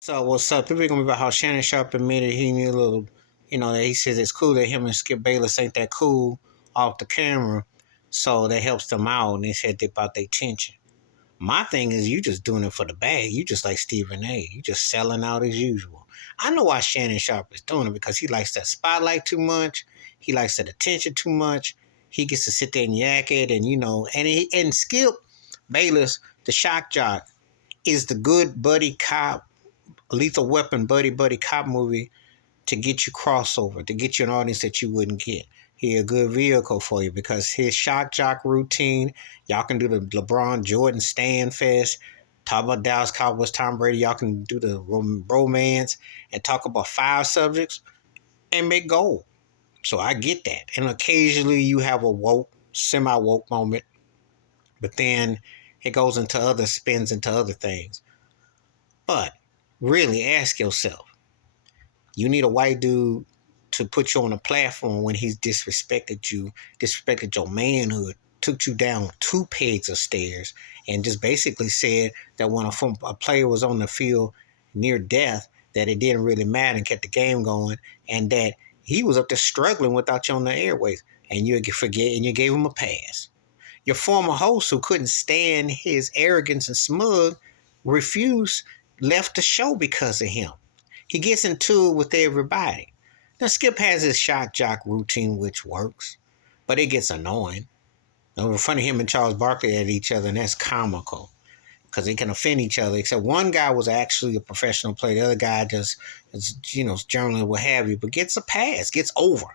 So what's up? People gonna be about how Shannon Sharpe admitted he need a little, that he says it's cool that him and Skip Bayless ain't that cool off the camera, so that helps them out. And they said about their tension. My thing is, you just doing it for the bag. You just like Stephen A. You just selling out as usual. I know why Shannon Sharpe is doing it because he likes that spotlight too much. He likes that attention too much. He gets to sit there and yak it, and and Skip Bayless, the shock jock, is the good buddy cop Lethal Weapon buddy cop movie to get you crossover, to get you an audience that you wouldn't get. He a good vehicle for you because his shock jock routine, y'all can do the LeBron Jordan stand fest, talk about Dallas Cowboys, Tom Brady, y'all can do the romance and talk about 5 subjects and make gold. So I get that. And occasionally you have a woke, semi-woke moment, but then it goes into other spins into other things. But really ask yourself, you need a white dude to put you on a platform when he's disrespected you, disrespected your manhood, took you down 2 pegs of stairs, and just basically said that when a player was on the field near death, that it didn't really matter and kept the game going, and that he was up there struggling without you on the airways, and you forget and you gave him a pass. Your former host, who couldn't stand his arrogance and smug, refused, left the show because of him. He gets into it with everybody. Now, Skip has his shock jock routine, which works, but it gets annoying. In front of him and Charles Barkley at each other, and that's comical because they can offend each other. Except one guy was actually a professional player, the other guy just is, journalist, what have you, but gets a pass, gets over.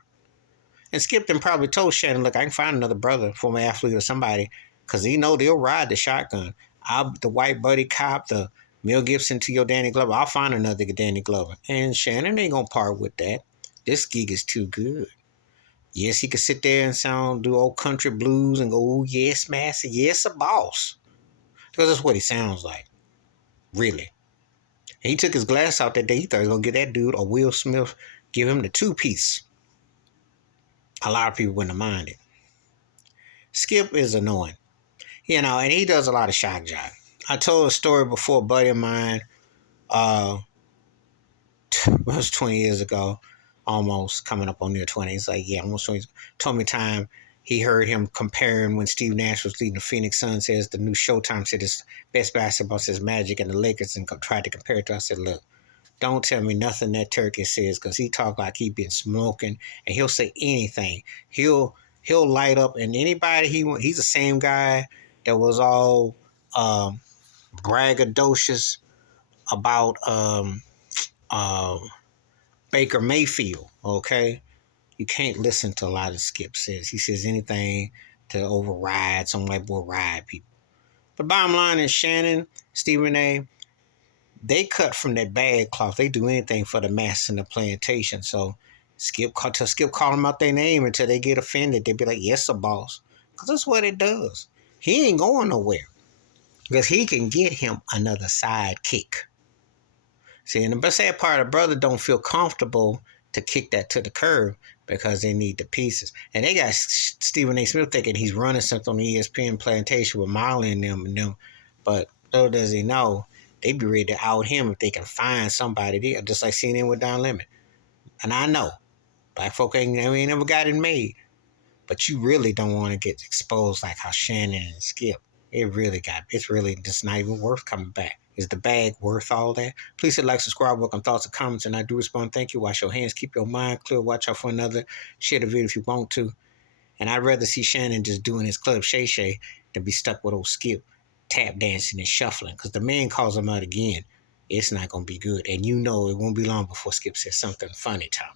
And Skip then probably told Shannon, look, I can find another brother, former athlete or somebody, because they'll ride the shotgun. I'll the white buddy cop, the Mel Gibson to your Danny Glover. I'll find another Danny Glover. And Shannon ain't gonna part with that. This gig is too good. Yes, he could sit there and do old country blues and go, oh, yes, master, yes, a boss. Because that's what he sounds like, really. And he took his glass out that day. He thought he was gonna get that dude or Will Smith, give him the 2-piece. A lot of people wouldn't have minded. Skip is annoying, and he does a lot of shock jock. I told a story before, a buddy of mine, it was 20 years ago, almost coming up on near 20. It's like, yeah, almost 20. Told me time he heard him comparing when Steve Nash was leading the Phoenix Suns, says the new Showtime said his best basketball says Magic and the Lakers, and tried to compare it to. I said, look, don't tell me nothing that turkey says, because he talk like he been smoking, and he'll say anything. He'll light up, and anybody he's the same guy that was all braggadocious about Baker Mayfield. Okay, you can't listen to a lot of Skip says. He says anything to override some white boy ride people. But bottom line is Shannon, Stephen A. They cut from that bad cloth. They do anything for the mass and the plantation. So Skip call them out their name until they get offended. They be like, yes, a boss. Because that's what it does. He ain't going nowhere. Because he can get him another sidekick. See, and the sad part, the brother don't feel comfortable to kick that to the curb because they need the pieces. And they got Stephen A. Smith thinking he's running something on the ESPN plantation with Molly and them. But little does he know, they be ready to out him if they can find somebody there, just like CNN with Don Lemon. And I know, black folk ain't never got it made. But you really don't want to get exposed like how Shannon and Skip. It's really just not even worth coming back. Is the bag worth all that? Please hit like, subscribe, welcome thoughts and comments, and I do respond. Thank you. Wash your hands, keep your mind clear, watch out for another. Share the video if you want to. And I'd rather see Shannon just doing his club Shay Shay than be stuck with old Skip tap dancing and shuffling. Because the man calls him out again. It's not going to be good. And it won't be long before Skip says something funny, Tom.